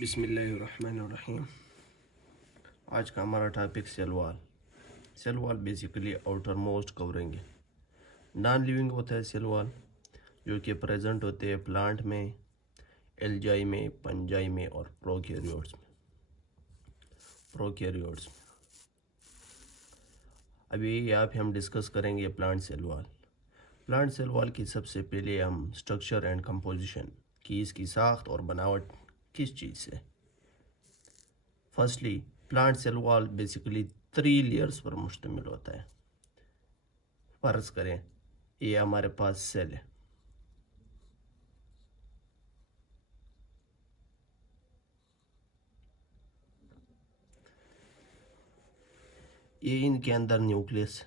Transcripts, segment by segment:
बिस्मिल्लाहिर्रहमानिर्रहीम। आज का हमारा topic cell wall. Cell wall basically outermost covering है। नॉन लिविंग होता है सेल वॉल, जो कि प्रेजेंट होते हैं प्लांट में, एल्जाई में, पंजाई में और प्रोकैरियोट्स में। अभी यहाँ पे हम डिस्कस करेंगे plant cell wall. Plant cell wall की सबसे पहले हम स्ट्रक्चर एंड कंपोजिशन की, इसकी साख्त और बनावट किस चीज़ से। Firstly, plant cell wall basically 3 layers पर मुश्तमिल होता है। फर्ज करें ये हमारे पास सेल है, ये इनके अंदर न्यूक्लियस,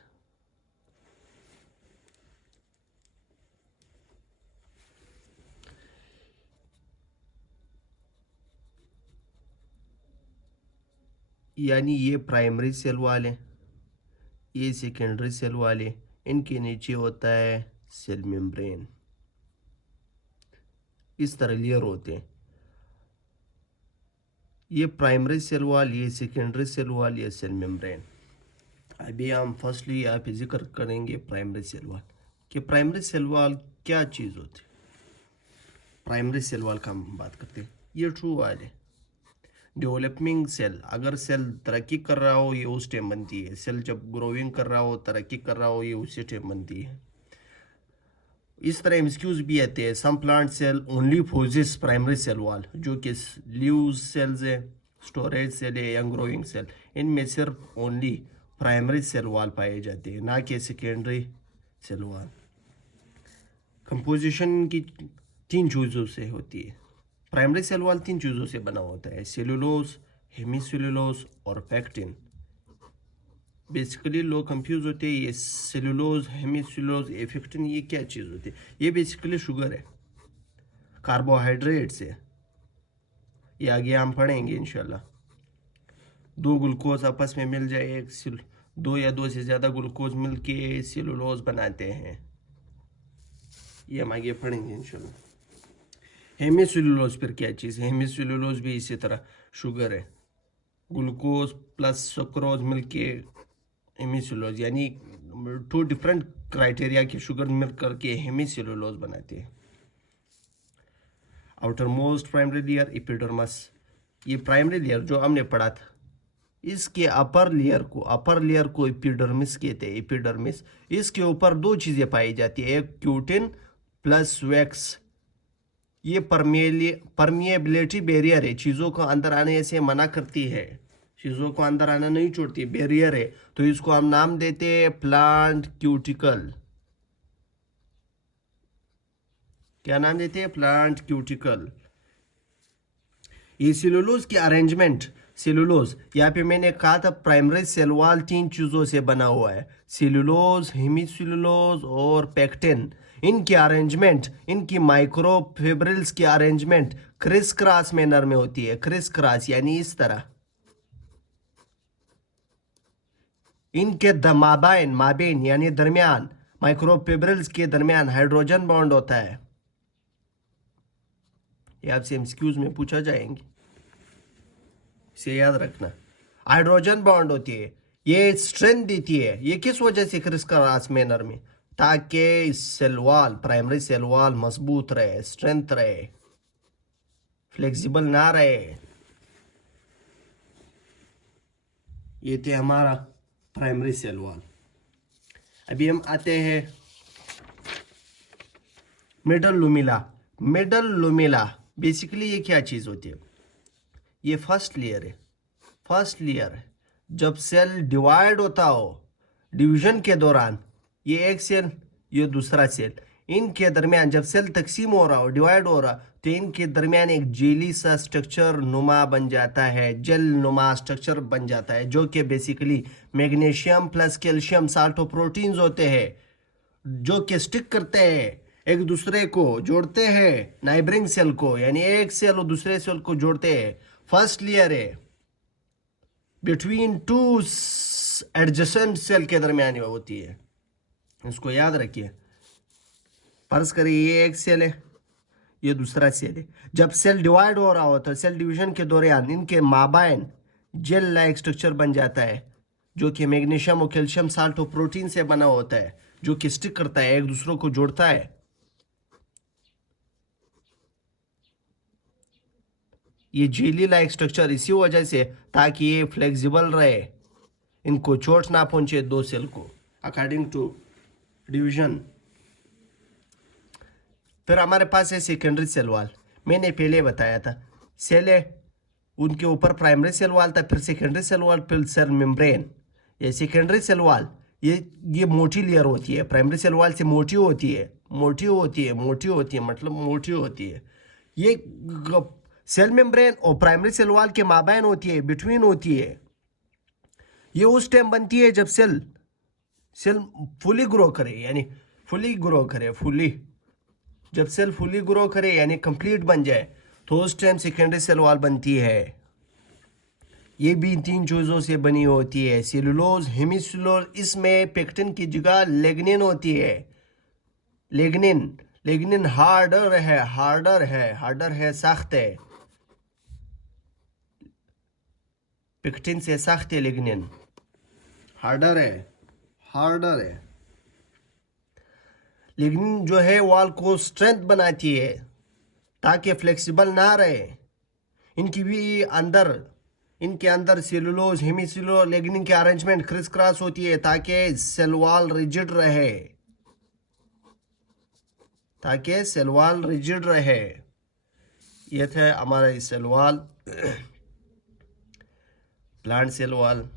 यानी ये प्राइमरी सेल वॉल है, ये सेकेंडरी सेल वॉल है। इनके नीचे होता है सेल मेम्ब्रेन। इस तरह लेयर होते हैं, ये प्राइमरी सेल वॉल, ये सेकेंडरी सेल वॉल, ये सेल मेम्ब्रेन। अभी हम फर्स्टली यहाँ पे जिक्र करेंगे प्राइमरी सेल वॉल कि प्राइमरी सेल वॉल क्या चीज़ होती है। प्राइमरी सेल वॉल का हम बात करते हैं, ये ट्रू वॉल है। डेवलपिंग सेल, अगर सेल तरक्की कर रहा हो ये उस टाइम बनती है। सेल जब ग्रोइंग कर रहा हो, तरक्की कर रहा हो, ये उसी टाइम बनती है। इस तरह एमसीक्यूज भी आते हैं। Some plant cell only possess primary cell wall, जो कि लीव्स सेल्स है, स्टोरेज सेल है या ग्रोइंग सेल, इनमें सिर्फ ओनली प्राइमरी सेल वॉल पाए जाते हैं, ना कि सेकेंडरी सेल वॉल। कंपोजिशन की 3 चीज़ों से होती है। प्राइमरी सेल वॉल 3 चीज़ों से बना होता है, सेलुलोज, हेमीसेलुलोज और पैक्टिन। बेसिकली लोग कंफ्यूज होते हैं, ये सेलुलोज, हेमीसेलुलोज, पैक्टिन ये क्या चीज़ होती है। ये बेसिकली शुगर है, कार्बोहाइड्रेट्स है। ये आगे हम पढ़ेंगे इंशाल्लाह। 2 ग्लूकोज आपस में मिल जाए, दो या 2 से ज़्यादा ग्लूकोज मिल के सेलुलोज बनाते हैं, ये हम आगे पढ़ेंगे इंशाल्लाह। हेमीसेलुलोज फिर क्या चीज़ है। हेमीसेलुलोज भी इसी तरह शुगर है, ग्लूकोज प्लस सुक्रोज मिलके हेमीसेलुलोज, यानी 2 डिफरेंट क्राइटेरिया की शुगर मिल करके हेमीसेलुलोज बनाते हैं। Outer most primary layer epidermis, ये प्राइमरी लेयर जो हमने पढ़ा था, इसके अपर लेयर को एपिडर्मिस कहते हैं। एपिडर्मिस, इसके ऊपर 2 चीज़ें पाई जाती है, एक क्यूटिन प्लस वैक्स। ये परमिएबिलिटी बैरियर है, चीज़ों को अंदर आने से मना करती है, चीज़ों को अंदर आना नहीं छोड़ती, बैरियर है। तो इसको हम नाम देते हैं प्लांट क्यूटिकल। क्या नाम देते हैं? Plant cuticle. ये सेलुलोज की अरेंजमेंट, सेलुलोज यहाँ पे मैंने कहा था प्राइमरी सेल वॉल 3 चीज़ों से बना हुआ है, सेलुलोज, हेमीसेलुलोज और पैक्टिन। इनकी अरेंजमेंट, इनकी माइक्रोफिब्रिल्स की अरेंजमेंट क्रिस क्रॉस मैनर में होती है। क्रिस क्रॉस यानी इस तरह। इनके माबेन यानी दरमियान, माइक्रोफिब्रिल्स के दरमियान हाइड्रोजन बॉन्ड होता है। ये आपसे एमसीक्यूज में पूछा जाएंगे, इसे याद रखना। हाइड्रोजन बॉन्ड होती है, ये स्ट्रेंथ देती है। ये किस वजह से क्रिस क्रॉस मैनर में, ताकि cell wall, primary cell wall मजबूत रहे, स्ट्रेंथ रहे, फ्लेक्सिबल ना रहे। ये थे हमारा प्राइमरी सेल वॉल। अभी हम आते हैं मिडल लुमेला। बेसिकली ये क्या चीज़ होती है? ये फर्स्ट लेयर है। जब सेल डिवाइड होता हो, डिवीजन के दौरान, ये एक सेल, ये दूसरा सेल, इनके दरमियान जब सेल तकसीम हो रहा हो, डिवाइड हो रहा, तो इनके दरमियान एक जेली सा स्ट्रक्चर नुमा बन जाता है, जेल नुमा स्ट्रक्चर बन जाता है, जो कि बेसिकली मैग्नीशियम प्लस कैल्शियम साल्टोप्रोटीन्स होते हैं, जो कि स्टिक करते हैं, एक दूसरे को जोड़ते हैं, नाइबरिंग सेल को, यानी एक सेल और दूसरे सेल को जोड़ते हैं। फर्स्ट लेयर है बिटवीन 2 एडजेसेंट सेल के दरमियान होती है, इसको याद रखिए। फर्ज करिए ये एक सेल है, ये दूसरा सेल है। जब सेल डिवाइड हो रहा होता है, सेल डिवीजन के दौरान इनके माबाइन जेल लाइक स्ट्रक्चर बन जाता है, जो कि मैग्नीशियम और कैल्शियम साल्ट और प्रोटीन से बना होता है, जो कि स्टिक करता है, एक दूसरों को जोड़ता है। ये जेली लाइक स्ट्रक्चर इसी वजह से, ताकि ये फ्लेक्सिबल रहे, इनको चोट ना पहुंचे दो सेल को, अकॉर्डिंग टू डिवीजन। फिर हमारे पास है सेकेंडरी सेल वॉल। मैंने पहले बताया था, सेल है, उनके ऊपर प्राइमरी सेल वॉल था, फिर सेकेंडरी सेल वॉल, फिर सेल मेम्ब्रेन। ये सेकेंडरी सेल वॉल ये मोटी लेयर होती है, प्राइमरी सेल वॉल से मोटी होती है, मतलब मोटी होती है। ये सेल मेम्ब्रेन और प्राइमरी सेल वॉल के माबैन होती है, बिटवीन होती है। ये उस टाइम बनती है जब सेल फुली ग्रो करे, यानी जब सेल फुली ग्रो करे यानी कंप्लीट बन जाए, तो उस टाइम सेकेंडरी सेल वॉल बनती है। ये भी 3 चीज़ों से बनी होती है, सेलुलोज, हेमिसेलुलोज। इसमें पेक्टिन की जगह लिग्निन होती है। लिग्निन हार्डर है, सख्त है। पेक्टिन से सख्त है लिग्निन, हार्डर है। लिग्निन जो है वॉल को स्ट्रेंथ बनाती है, ताकि फ्लेक्सिबल ना रहे। इनके अंदर सेलुलोज, हेमिसेलुलोज, लिग्निन की अरेंजमेंट क्रिस क्रॉस होती है, ताकि सेल वॉल रिजिड रहे। ये थे हमारा cell wall, plant cell wall.